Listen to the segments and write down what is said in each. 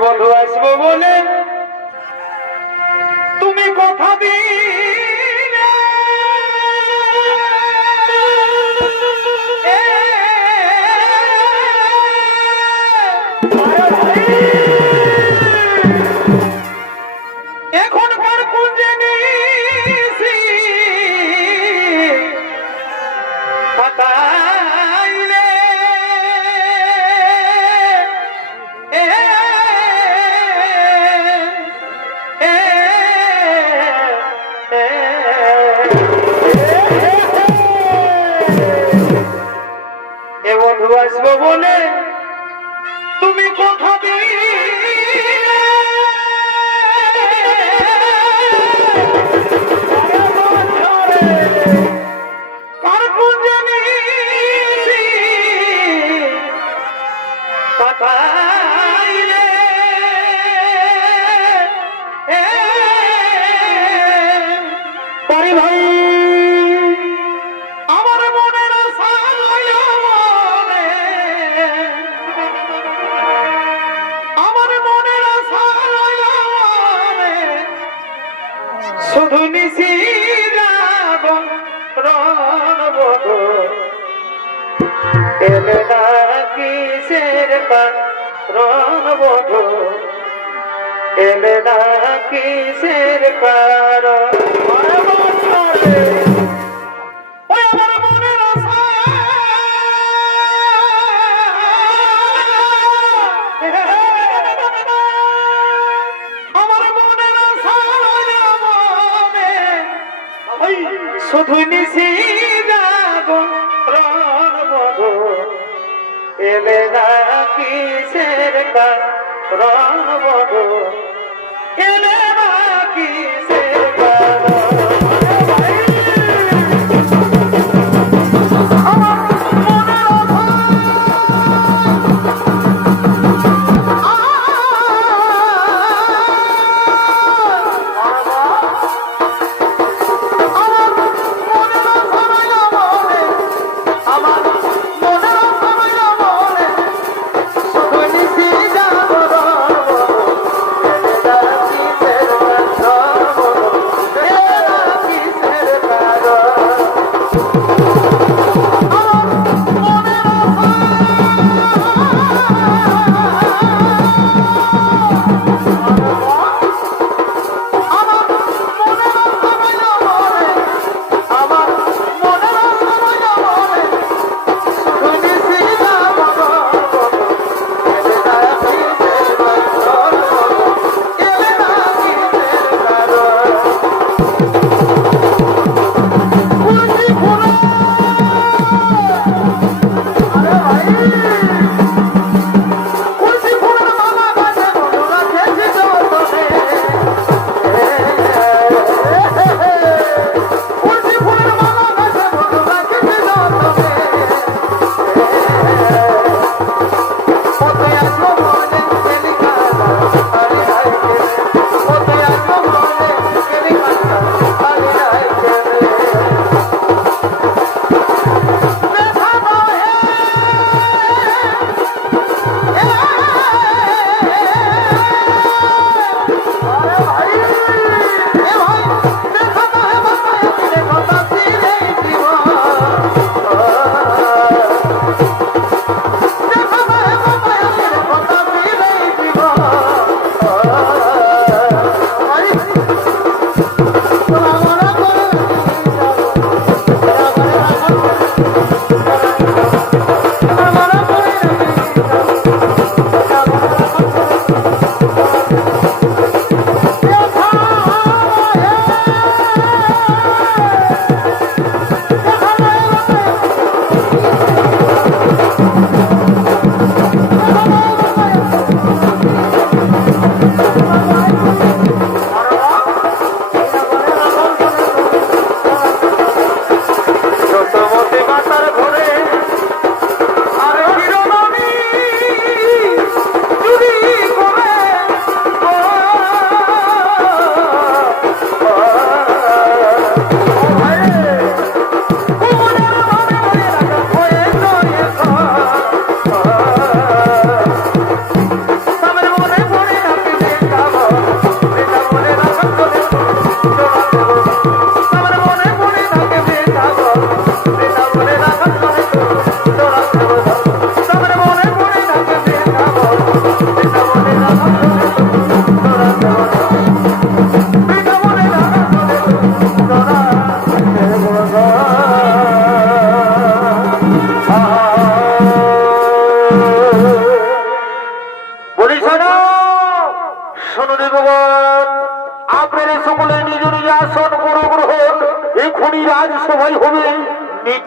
বন্ধু আসব বলে। তুমি কথা দিলে পার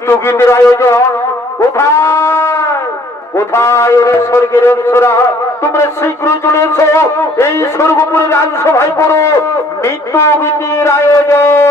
নিত্য গীতের আয়োজন। কোথায়? কোথায় ওরে স্বর্গের অংশরা তোমরা শীঘ্র চলেছ এই স্বর্গপুরের রাজসভায় পড়ো। মৃত্যু আয়োজন।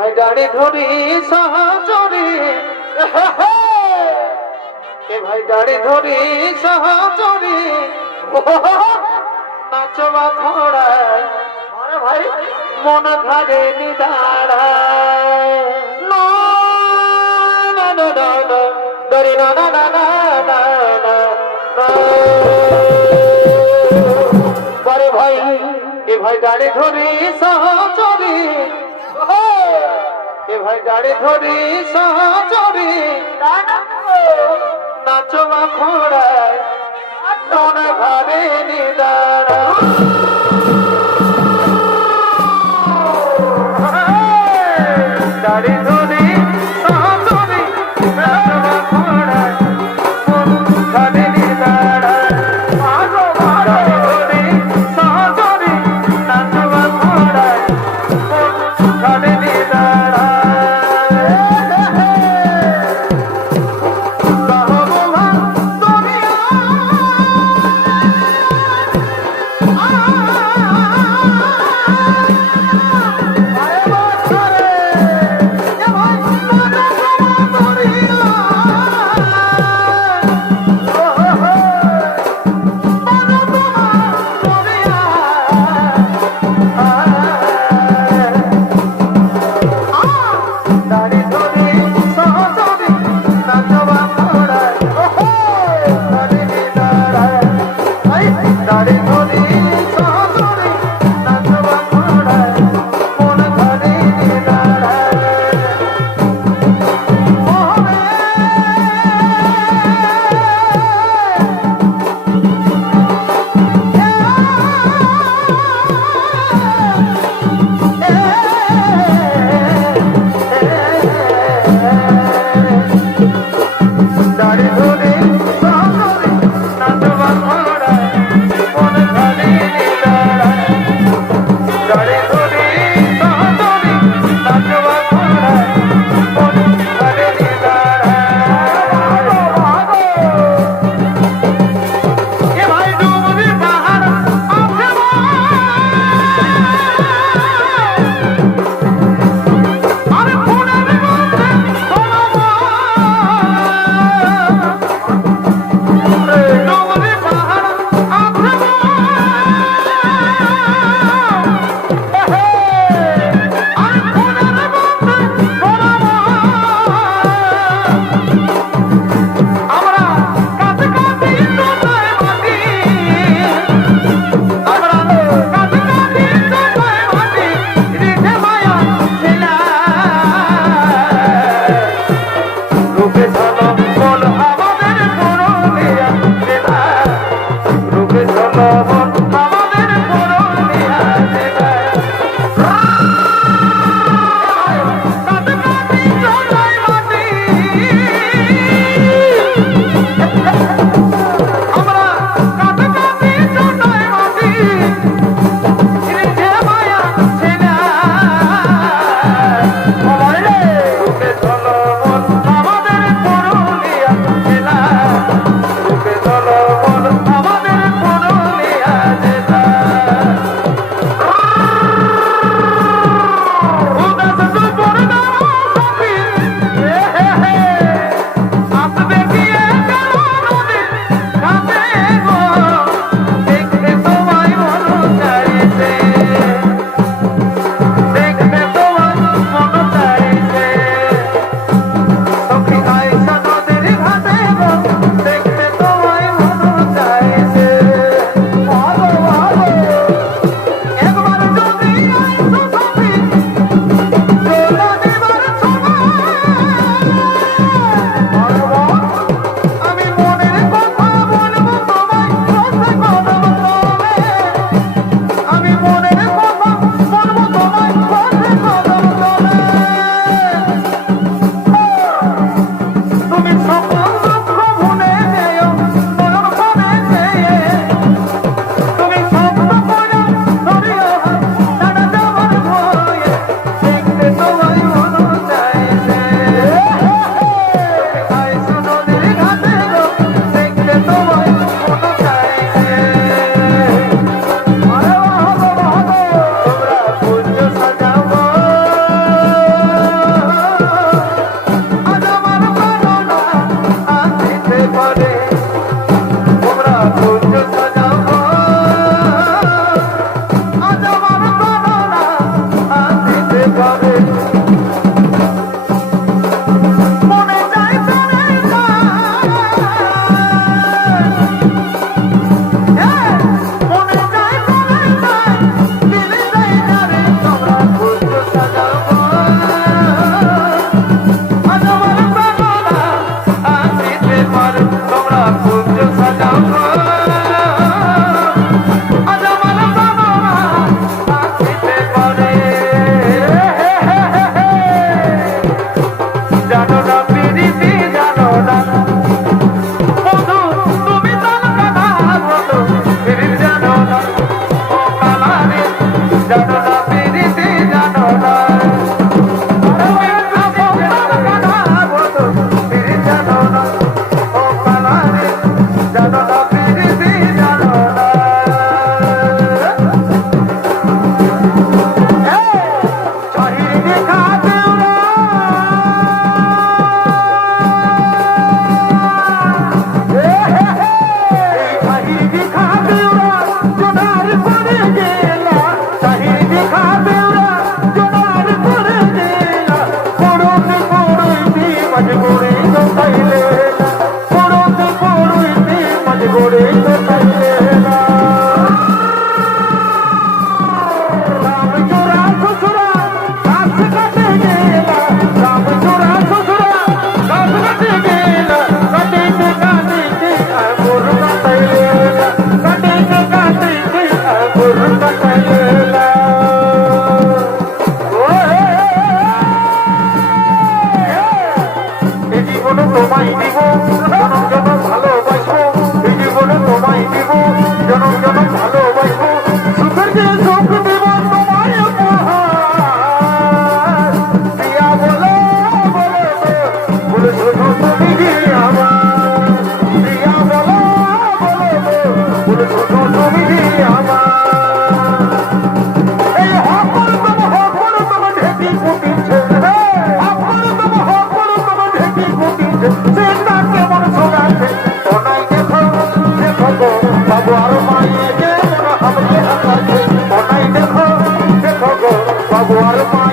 ভাই গাড়ি ধরি সহচরি। এ ভাই গাড়ি ধরি সহচরি। নাচবা আরে ভাই, মন পরে ভাই, এ ভাই গাড়ি ধরি সহচরি। এ ভাই গাড়ি ধরি সহচরি নাচবা খোড়ায় মন ঘরে নিদাড়ায় দাড়ি ধরি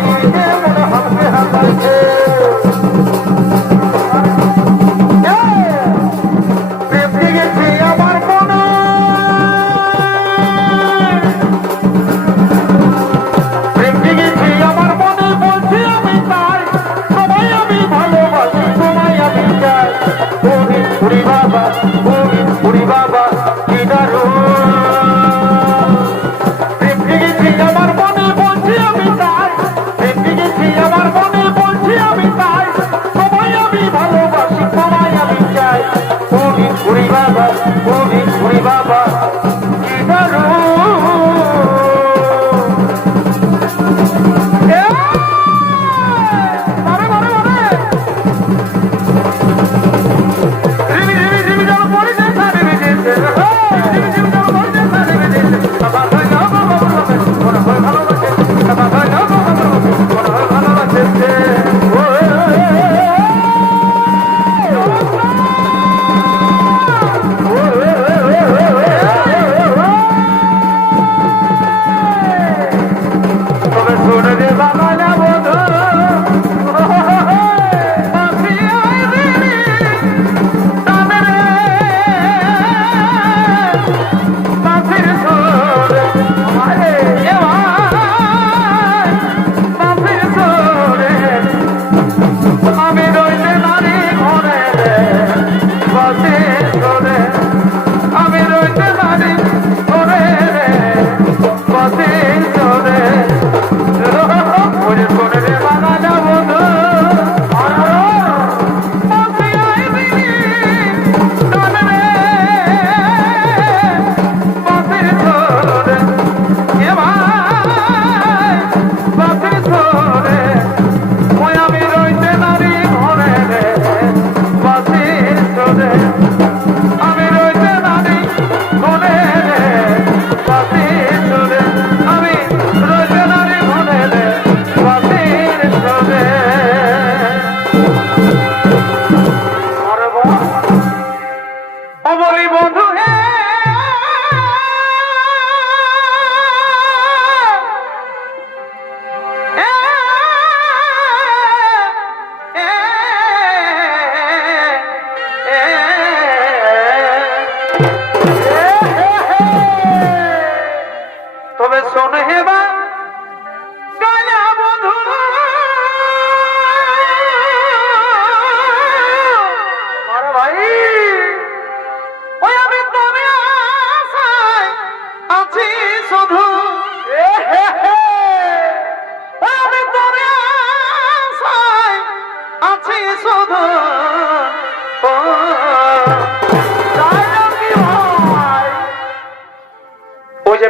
আর মায়ে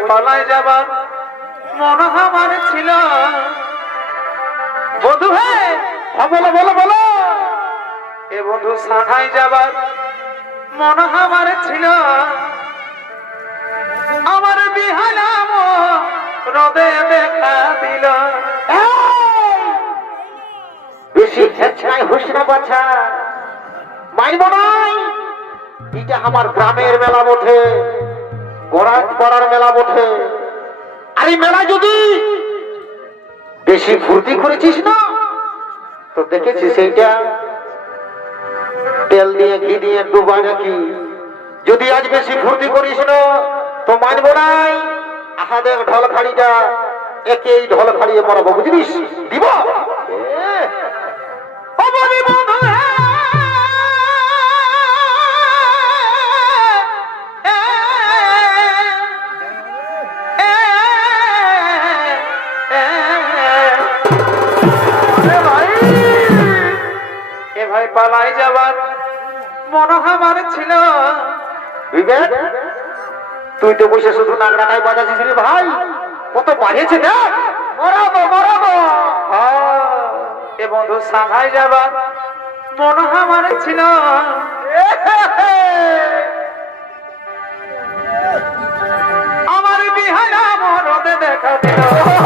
পালায় যাবার মন আমার ছিল। বন্ধু হে হ্যাঁ বলো বলো বলো। এ বন্ধু সাহাই যাবার মন আমার ছিল। আমার বিহালাম রবে দেখা দিল! বেশি হেচ্ছায় হুসনা বাছা। মাইব নাই এটা আমার গ্রামের মেলা বটে। গোড়াজ পাড়ার মেলা বটে। আর এই মেলা যদি বেশি ফুর্তি করেছিস না তো দেখেছিস সেইটা তেল দিয়ে ঘি দিয়ে ডুবা নাকি? যদি আজ বেশি ফুর্তি করিস না তো মানব নাই। আহা দেখ ঢল খাড়িটা একেই ঢল খাড়িয়ে মরাবো বুঝলিস? দিব? এ, পালাই যাবার মন আমার ছিল। বিবেক তুই তো বসে শুধু নাগরাটাই বাজাচ্ছিস রে ভাই। কত বাড়িয়েছে দেখ। মরাবো মরাবো। এ বন্ধু সাঘাই যাবার মন আমার ছিল। আমার বিহানা মরদে দেখা দিল।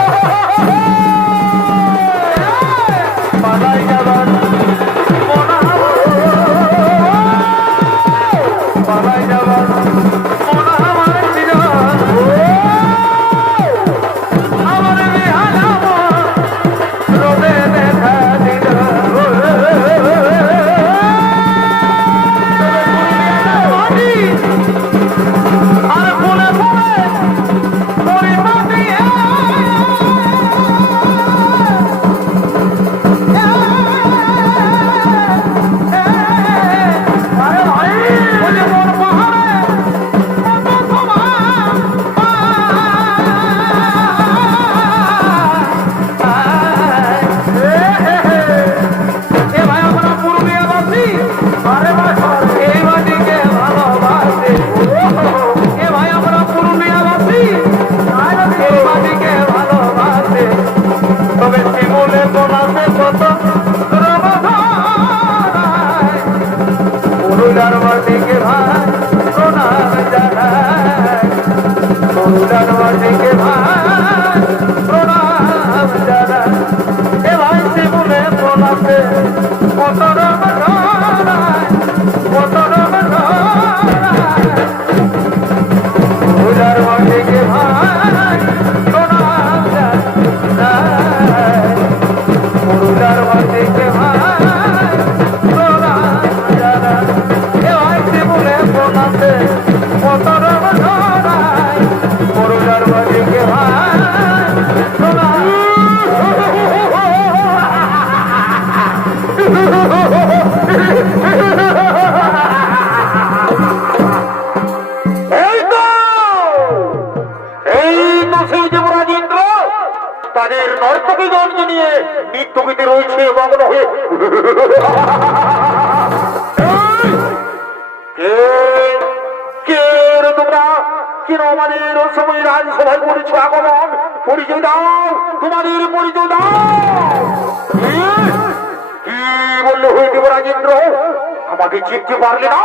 আমাকে চিনতে পারলে না?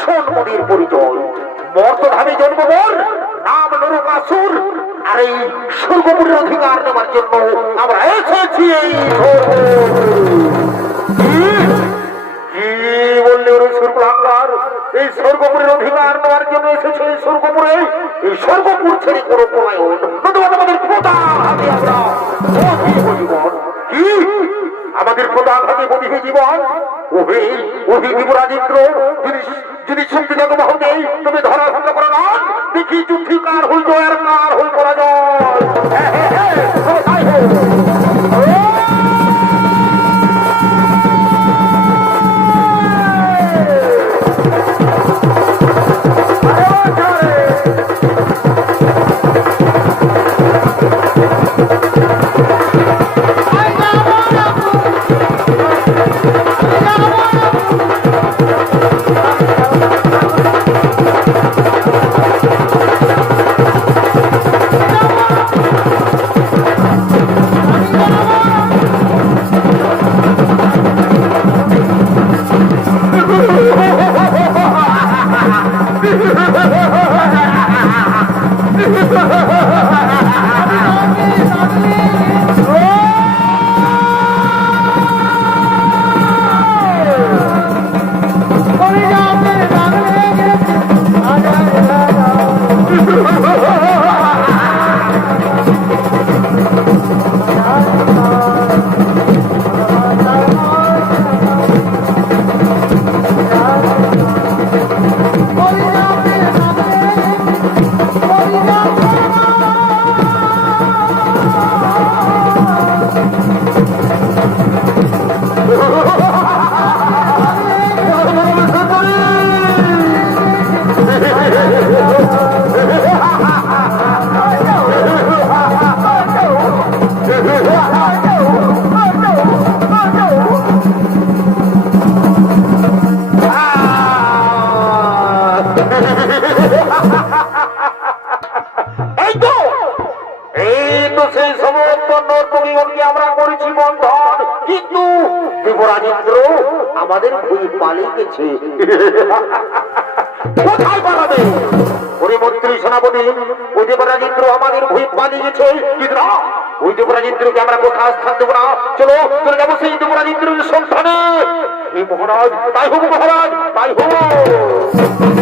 শোন পরিচয়। মর্তধামে জন্মবর নাম নরকাসুর আর এই স্বর্গপুরের অধিকার নেবার জন্য আমরা এসেছি এই স্বর্গপুরের অধিকার নেওয়ার জন্য এসেছে এই স্বর্গপুরে। এই স্বর্গপুর ছেড়ে কোনো পলায়ন প্রধান হাতে আমরা আমাদের প্রধান হবে বধিব জীবন ওহে ওহে যুবরাজেন্দ্র যদি যদি জগমহ নেই তবে ধরা ভঙ্গ করে না দেখি চুক্তি কার হইল আর কার হইল করা নর্তকীগণকে আমরা করেছি বন্ধন। কিন্তু দেবরাজেন্দ্র আমাদের ভুই পালিয়ে গেছে কোথায় পালাবে? সেনাপতি, ওই দেবরাজেন্দ্র আমাদের পালিয়ে গেছে ওই দেবরাজেন্দ্রকে আমরা কোথাও স্থান দেবো না? চলো, চলে যাব সেই দেবরাজেন্দ্রের সন্ধানে। এই মহারাজ, তাই হোক মহারাজ, তাই হোক।